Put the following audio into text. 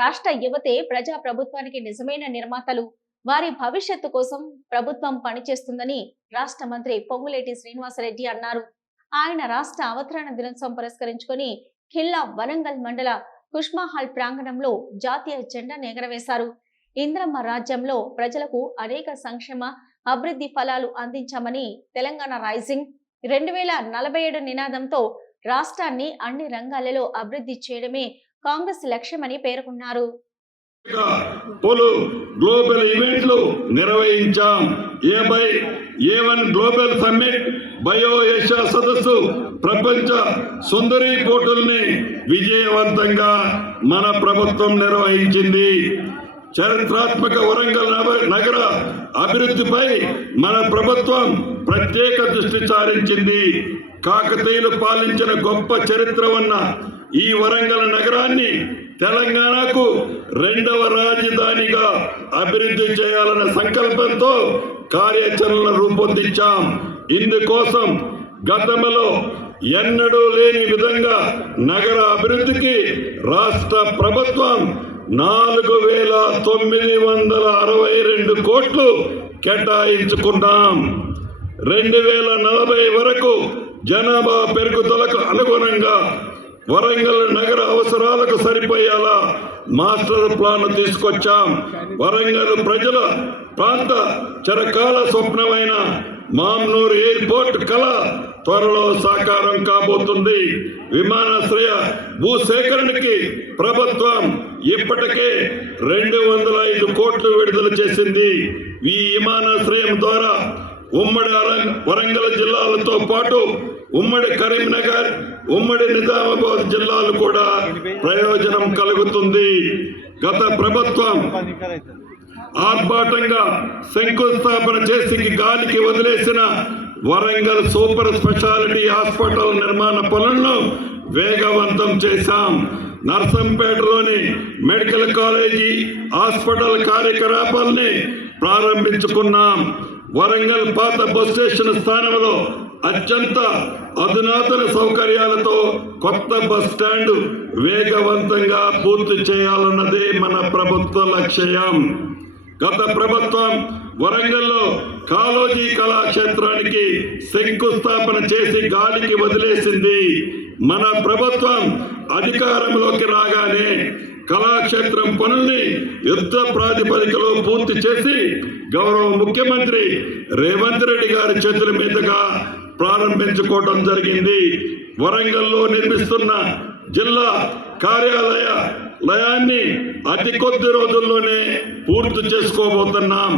రాష్ట్ర యువతే ప్రజా ప్రభుత్వానికి నిజమైన నిర్మాతలు. వారి భవిష్యత్తు కోసం ప్రభుత్వం పనిచేస్తుందని రాష్ట్ర మంత్రి పొంగులేటి శ్రీనివాసరెడ్డి అన్నారు. ఆయన రాష్ట్ర అవతరణ దినోత్సవం పురస్కరించుకొని ఖిల్లా వరంగల్ మండల కుష్మాహాల్ ప్రాంగణంలో జాతీయ జెండాను ఎగరవేశారు. ఇంద్రమ్మ రాజ్యంలో ప్రజలకు అనేక సంక్షేమ అభివృద్ధి ఫలాలు అందించామని తెలంగాణ రైజింగ్ 2047 నినాదంతో రాష్ట్రాన్ని అన్ని రంగాలలో అభివృద్ధి చేయడమే కాంగ్రెస్ లక్ష్యమని పేర్కొన్నారు. పలు గ్లోబల్ ఈవెంట్లు నిర్వహించాం. A1 global summit, bio Asia సదస్సు, ప్రపంచ సుందరి పోటీల్ని విజయవంతంగా మన ప్రభుత్వం నిర్వహించింది. చరిత్రాత్మక వరంగల్ నగర అభివృద్ధిపై మన ప్రభుత్వం ప్రత్యేక దృష్టి సారించింది. కాకతీయులు పాలించిన గొప్ప చరిత్ర ఉన్న ఈ వరంగల్ నగరాన్ని తెలంగాణకు 2వ రాజధానిగా అభివృద్ధి చేయాలన్న సంకల్పంతో కార్యాచరణ రూపొందించాం. ఇందుకోసం గతంలో ఎన్నడూ లేని విధంగా నగర అభివృద్ధికి రాష్ట్ర ప్రభుత్వం 4,962 కోట్లు కేటాయించుకున్నాం. 2040 వరకు జనాభా పెరుగుదలకు అనుగుణంగా వరంగల్ నగర అవసరాలకు సరిపోయేలా మాస్టర్ ప్లాన్ తీసుకొచ్చాం. వరంగల్ ప్రజల ప్రాంత చిరకాల స్వప్నమైన మామ్నూర్ ఎయిర్పోర్ట్ కళ త్వరలో సాకారం కాబోతుంది. విమానాశ్రయ భూసేకరణకి ప్రభుత్వం ఇప్పటికే 205 కోట్లు విడుదల చేసింది. ఈ విమానాశ్రయం ద్వారా ఉమ్మడి వరంగల్ జిల్లాలతో పాటు ఉమ్మడి కరీంనగర్, ఉమ్మడి నిజామాబాద్ జిల్లాలు కూడా ప్రయోజనం కలుగుతుంది. గత ప్రభుత్వం ఆర్భాటంగా శంకుస్థాపన చేసి గాలికి వదిలేసిన వరంగల్ సూపర్ స్పెషాలిటీ హాస్పిటల్ నిర్మాణ పనులను వేగవంతం చేశాం. నర్సంపేటలోని మెడికల్ కాలేజీ హాస్పిటల్ కార్యకలాపాలని ప్రారంభించుకున్నాం. వరంగల్ పాత బస్ స్టేషన్ స్థానంలో అత్యంత అధునాతన సౌకర్యాలతో కొత్త బస్ స్టాండ్ వేగవంతంగా పూర్తి చేయాలన్నదే మన ప్రభుత్వ లక్ష్యం. గత ప్రభుత్వం వరంగల్లో కాళోజీ కళాక్షేత్రానికి శంకుస్థాపన చేసి గాలికి వదిలేసింది. మన ప్రభుత్వం అధికారంలోకి రాగానే కళాక్షేత్రం పనుల్ని యుద్ధ ప్రాతిపదికలో పూర్తి చేసి గౌరవ ముఖ్యమంత్రి రేవంత్ రెడ్డి గారి చేతుల మీదుగా ప్రారంభించుకోవడం జరిగింది. వరంగల్లో నిర్మిస్తున్న జిల్లా కార్యాలయాన్ని అతి కొద్ది రోజుల్లోనే పూర్తి చేసుకోబోతున్నాం.